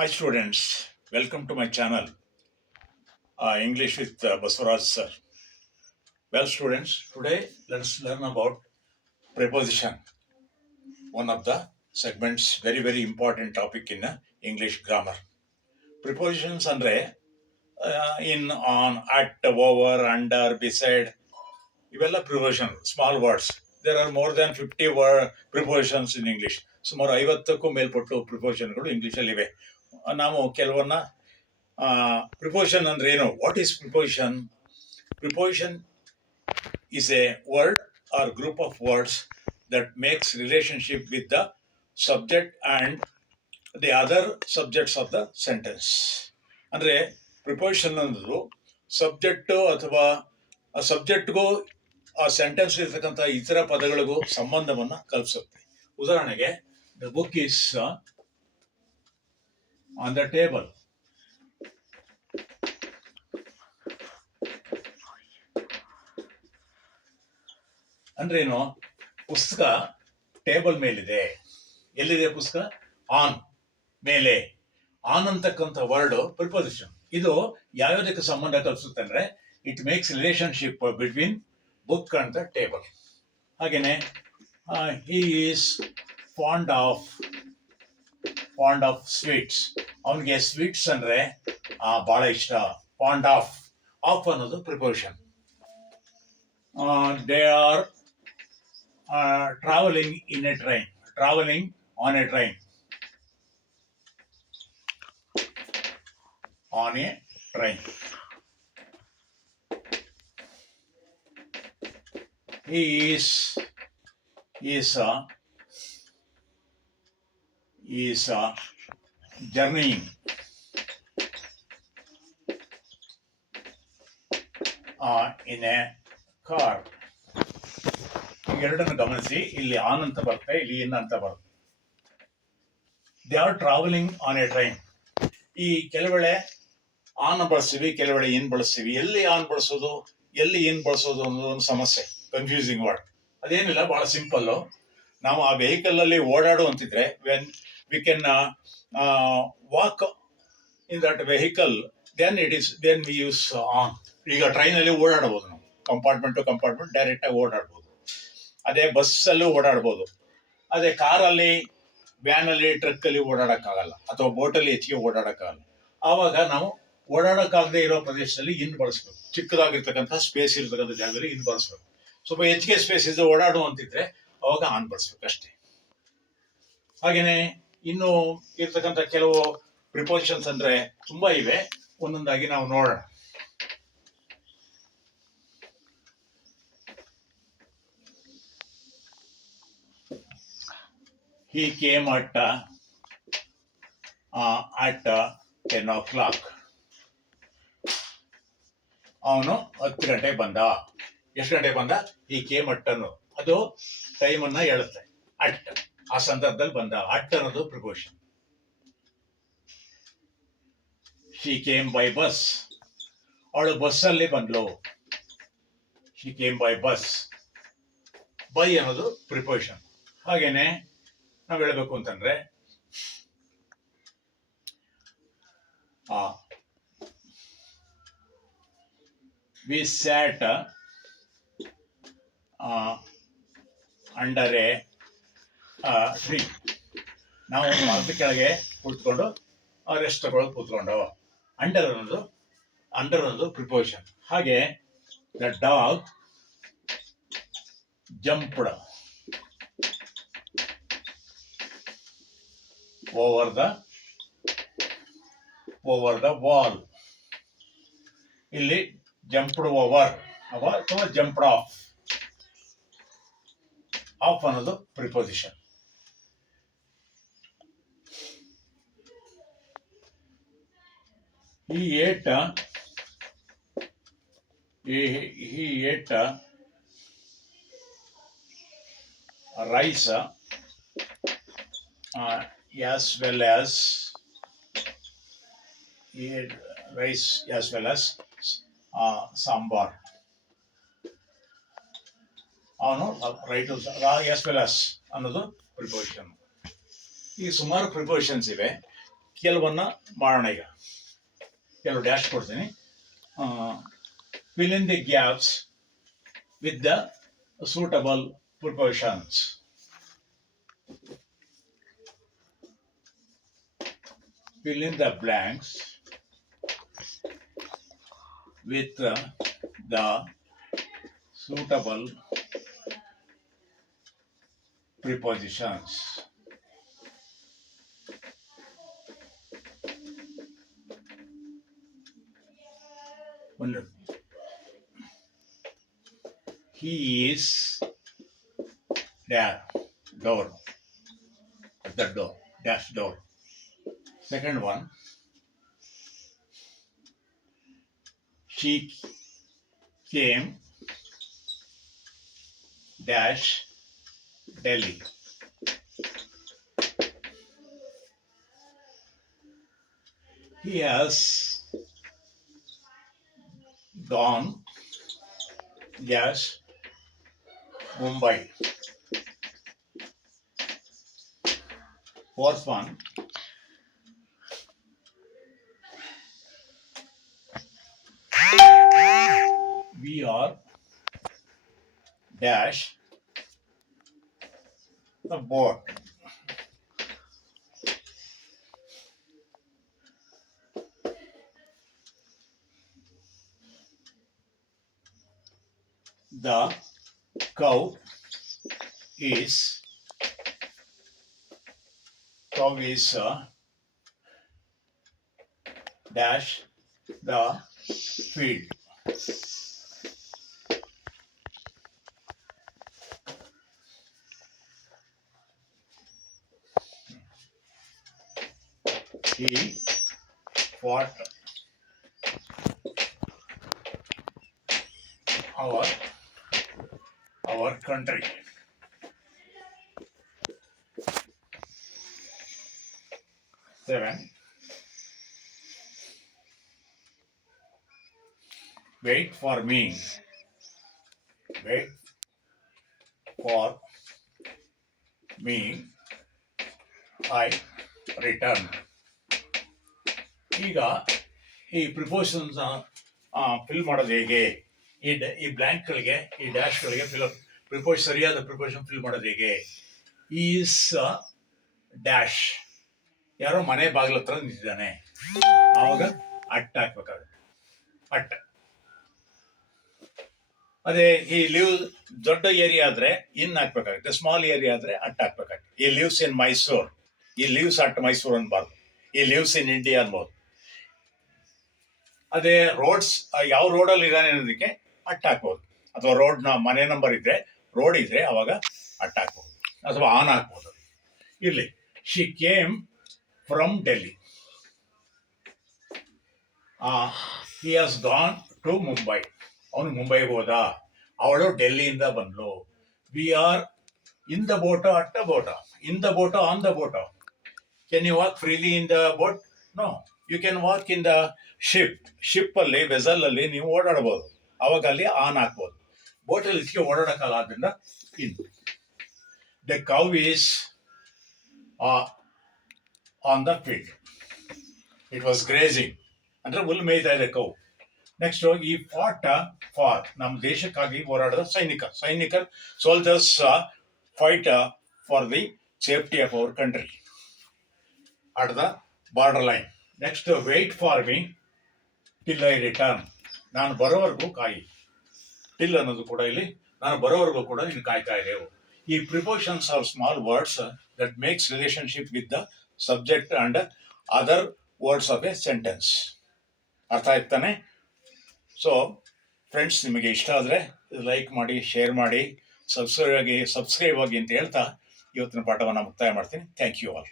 Hi students, welcome to my channel English with Baswaraj sir. Well students, today let's learn about preposition, one of the segments, very important topic in English grammar. Prepositions andre in, on, at, over, under, beside, ಇವೆಲ್ಲ preposition, small words. There are more than 50 prepositions in English. ಸುಮಾರು 50ಕ್ಕೂ ಮೇಲ್ಪಟ್ಟು prepositionಗಳು ಇಂಗ್ಲಿಷಲ್ಲಿ ಇವೆ. ನಾವು ಕೆಲವನ್ನ preposition ಅಂದ್ರೆ ಏನು? What is preposition? Preposition is a word or group of words that makes relationship with the subject and the other subjects of the sentence. ಅಂದ್ರೆ ಪ್ರಿಪೋಸಿಷನ್ ಅನ್ನೋದು ಸಬ್ಜೆಕ್ಟ್ ಅಥವಾ ಆ ಸಬ್ಜೆಕ್ಟ್ಗೂ ಆ ಸೆಂಟೆನ್ಸ್ ಇರ್ತಕ್ಕಂಥ ಇತರ ಪದಗಳಿಗೂ ಸಂಬಂಧವನ್ನ ಕಲ್ಪಿಸುತ್ತೆ. ಉದಾಹರಣೆಗೆ the book is on the table. ಅಂದ್ರೇನು? ಪುಸ್ತಕ ಟೇಬಲ್ ಮೇಲಿದೆ. ಎಲ್ಲಿದೆ ಪುಸ್ತಕ? ಆನ್, ಮೇಲೆ. ಆನ್ ಅಂತಕ್ಕಂಥ ವರ್ಡ್ ಪ್ರಿಪೋಸಿಷನ್. ಇದು ಯಾವ್ಯಾವುದಕ್ಕೆ ಸಂಬಂಧ ಕಲ್ಪಿಸುತ್ತೆ ಅಂದ್ರೆ it makes relationship between book and the table. ಹಾಗೇನೆ he is fond of sweets. ಅವನಿಗೆ ಸ್ವೀಟ್ಸ್ ಅಂದ್ರೆ ಬಹಳ ಇಷ್ಟ. ಫಾಂಡ್ ಆಫ್ ಅನ್ನೋದು preposition. They are traveling on a train. On a train. He is journeying in a car. ಎರಡನ್ನು ಗಮನಿಸಿ, ಇಲ್ಲಿ ಆನ್ ಅಂತ ಬರುತ್ತೆ, ಇಲ್ಲಿ ಇನ್ ಅಂತ ಬರುತ್ತೆ. They are travelling on A train. ಈ ಕೆಲವೆಳೆ ಆನ್ ಬಳಸ್ತೀವಿ, ಕೆಲವೆಳೆ ಇನ್ ಬಳಸ್ತೀವಿ. ಎಲ್ಲಿ ಆನ್ ಬಳಸೋದು, ಎಲ್ಲಿ ಇನ್ ಬಳಸೋದು ಅನ್ನೋದು ಒಂದು ಸಮಸ್ಯೆ, ಕನ್ಫ್ಯೂಸಿಂಗ್ ವರ್ಡ್. ಅದೇನಿಲ್ಲ, ಬಹಳ ಸಿಂಪಲ್. ನಾವು ಆ ವೆಹಿಕಲ್ ಅಲ್ಲಿ ಓಡಾಡು ಅಂತಿದ್ರೆ when we can walk in that vehicle, then we use on. ಈಗ ಟ್ರೈನ್ ಅಲ್ಲಿ ಓಡಾಡಬಹುದು, ನಾವು ಕಂಪಾರ್ಟ್ಮೆಂಟ್ ಟು ಕಂಪಾರ್ಟ್ಮೆಂಟ್ ಡೈರೆಕ್ಟ್ ಆಗಿ ಓಡಾಡಬಹುದು. ಅದೇ ಬಸ್ಸಲ್ಲೂ ಓಡಾಡ್ಬೋದು. ಅದೇ ಕಾರಲ್ಲಿ, ವ್ಯಾನ್ ಅಲ್ಲಿ, ಟ್ರಕ್ ಅಲ್ಲಿ ಓಡಾಡಕ್ಕಾಗಲ್ಲ, ಅಥವಾ ಬೋಟಲ್ಲಿ ಹೆಚ್ಚಿಗೆ ಓಡಾಡಕ್ಕಾಗಲ್ಲ. ಆವಾಗ ನಾವು ಓಡಾಡಕ್ಕಾಗದೆ ಇರೋ ಪ್ರದೇಶದಲ್ಲಿ ಇನ್ ಬಳಸ್ಬೇಕು. ಚಿಕ್ಕದಾಗಿರ್ತಕ್ಕಂಥ ಸ್ಪೇಸ್ ಇರ್ತಕ್ಕಂಥ ಜಾಗದಲ್ಲಿ ಇನ್ ಬಳಸ್ಬೇಕು. ಸ್ವಲ್ಪ ಹೆಚ್ಚಿಗೆ ಸ್ಪೇಸ್ ಇದೆ ಓಡಾಡು ಅಂತಿದ್ರೆ ಅವಾಗ ಆನ್ ಬಳಸ್ಬೇಕು ಅಷ್ಟೇ. ಹಾಗೇನೆ ಇನ್ನು ಇರ್ತಕ್ಕಂಥ ಕೆಲವು ಪ್ರಿಪೋಸಿಷನ್ಸ್ ಅಂದ್ರೆ ತುಂಬಾ ಇವೆ, ಒಂದೊಂದಾಗಿ ನಾವು ನೋಡೋಣ. He came at 10 o'clock. ಅವನು 10 ಗಂಟೆಗೆ ಬಂದ. ಎಷ್ಟು ಗಂಟೆಗೆ ಬಂದ? He came at 10. ಅದು ಟೈಮ್ ಅನ್ನ ಹೇಳುತ್ತೆ. ಅಟ್, ಆ ಸಂದರ್ಭದಲ್ಲಿ ಬಂದ. ಅಟ್ ಅನ್ನೋದು preposition. She came by bus. ಅವಳು ಬಸ್ಸಲ್ಲಿ ಬಂದ್ಲು. She came by bus. By ಅನ್ನೋದು ಪ್ರಿಪೋಸಿಷನ್. ಹಾಗೇನೆ ನಾವು ಹೇಳಬೇಕು ಅಂತಂದ್ರೆ we sat under a tree. ನಾವು ಮರದ ಕೆಳಗೆ ಕೂತ್ಕೊಂಡು ರೆಸ್ಟ್ ತಗೊಳ್ಳೋದು ಕೂತ್ಕೊಂಡು. ಅಂಡರ್ ಅನ್ನೋದು ಪ್ರಿಪೋಸಿಷನ್. ಹಾಗೆ the dog jumped over the wall. ಇಲ್ಲಿ ಜಂಪ್ಡ್ ಓವರ್ ಅಥವಾ ಜಂಪ್ಡ್ ಆಫ್ ಅನ್ನೋದು preposition. He ate rice as well as sambar. ಅವನು ರೈಟ್ as well as ಅನ್ನೋದು ಪ್ರಿಪೋಸಿಷನ್. ಈ ಸುಮಾರು ಪ್ರಿಪೋಸಿಷನ್ಸ್ ಇವೆ. ಕೆಲವನ್ನ ಮಾಡೋಣ. ಈಗ ಕೆಲವು ಡ್ಯಾಶ್ ಕೊಡ್ತೀನಿ. fill in the gaps with the suitable prepositions. Fill in the blanks with the suitable prepositions. He is there, door, at the door, dash door. Second one, she came dash Delhi. He has gone dash Mumbai. Fourth one, we are dash the boat. The cow is dash the field. He fought our country. Seven, wait for me. Wait for me. I return. ಈಗ ಈ ಪ್ರಿಪೋಷನ್ಸ್ ಫಿಲ್ ಮಾಡೋದು ಹೇಗೆ? ಈ ಬ್ಲ್ಯಾಂಕ್ಗಳಿಗೆ, ಈ ಡ್ಯಾಶ್ಗಳಿಗೆ ಸರಿಯಾದ ಪ್ರಿಪೋಷನ್ ಫಿಲ್ ಮಾಡೋದು ಹೇಗೆ? ಈಸ್ ಡ್ಯಾಶ್, ಯಾರೋ ಮನೆ ಬಾಗಿಲ ಹತ್ರ ನಿಂತಿದ್ದಾನೆ, ಆವಾಗ ಅಟ್ ಹಾಕ್ಬೇಕಾಗುತ್ತೆ. ಅಟ್. ಅದೇ ಈ ಲಿವ್ ದೊಡ್ಡ ಏರಿಯಾ ಆದ್ರೆ ಇನ್ ಹಾಕ್ಬೇಕಾಗುತ್ತೆ, ಸ್ಮಾಲ್ ಏರಿಯಾ ಆದ್ರೆ ಅಟ್ ಹಾಕ್ಬೇಕಾಗುತ್ತೆ. ಈ ಲಿವ್ಸ್ ಇನ್ ಮೈಸೂರ್, ಈ ಲಿವ್ಸ್ ಅಟ್ ಮೈಸೂರ್ ಅನ್ಬಾರ್ದು, ಈ ಲಿವ್ಸ್ ಇನ್ ಇಂಡಿಯಾ ಅನ್ಬೋದು. ಅದೇ ರೋಡ್ಸ್, ಯಾವ ರೋಡಲ್ಲಿ ಇದ್ದಾನೆ ಅನ್ನೋದಕ್ಕೆ ಅಟ್ ಹಾಕ್ಬೋದು. ಅಥವಾ ರೋಡ್ನ ಮನೆ ನಂಬರ್ ಇದ್ರೆ, ರೋಡ್ ಇದ್ರೆ ಅವಾಗ ಅಟ್ ಹಾಕ್ಬೋದು, ಅಥವಾ ಆನ್ ಹಾಕ್ಬೋದು. ಇರ್ಲಿ. She came from Delhi. He has gone to Mumbai. ಅವನು ಮುಂಬೈಗೆ ಹೋದ, ಅವಳು ಡೆಲ್ಲಿಯಿಂದ ಬಂದ್ಲು. We are in the boat, at the boat, in the boat, on the boat. Can you walk freely in the boat? No, you can walk in the ship. Ship ಅಲ್ಲಿ, vessel ಅಲ್ಲಿ ನೀವು ಓಡಾಡಬಹುದು, ಅವಾಗ ಅಲ್ಲಿ ಆನ್ ಹಾಕ್ಬೋದು. ಬೋಟಲ್ಲಿ ಇದಕ್ಕೆ ಓಡಾಡಕ್ಕಲ್ಲ, ಆದ್ರಿಂದ in. The cow is on the field. It was grazing, ಅಂದ್ರೆ ಹುಲ್ಲು ಮೇಯ್ತಾ ಇದೆ ಕೌ. ನೆಕ್ಸ್ಟ್, ಈ ಫಾಟ್ ಫಾರ್, ನಮ್ಮ ದೇಶಕ್ಕಾಗಿ ಹೋರಾಡಿದ ಸೈನಿಕರ್ soldiers fight for the safety of our country at the border line. Next, wait for me till I return. ನಾನು ಬರೋವರೆಗೂ ಕಾಯಿ. ಟಿಲ್ ಅನ್ನೋದು ಕೂಡ ಇಲ್ಲಿ ನಾನು ಬರೋವರೆಗೂ ಕೂಡ ನೀನು ಕಾಯ್ತಾ ಇದ್ದೇವು. ಈ prepositions are small words that makes relationship with the subject and other words of a sentence. ಅರ್ಥ ಆಯ್ತಾನೆ? ಸೊ ಫ್ರೆಂಡ್ಸ್, ನಿಮಗೆ ಇಷ್ಟ ಆದರೆ ಲೈಕ್ ಮಾಡಿ, ಶೇರ್ ಮಾಡಿ, ಸಬ್ಸ್ಕ್ರೈಬ್ ಆಗಿ ಅಂತ ಹೇಳ್ತಾ ಇವತ್ತಿನ ಪಾಠವನ್ನು ಮುಕ್ತಾಯ ಮಾಡ್ತೀನಿ. Thank you all.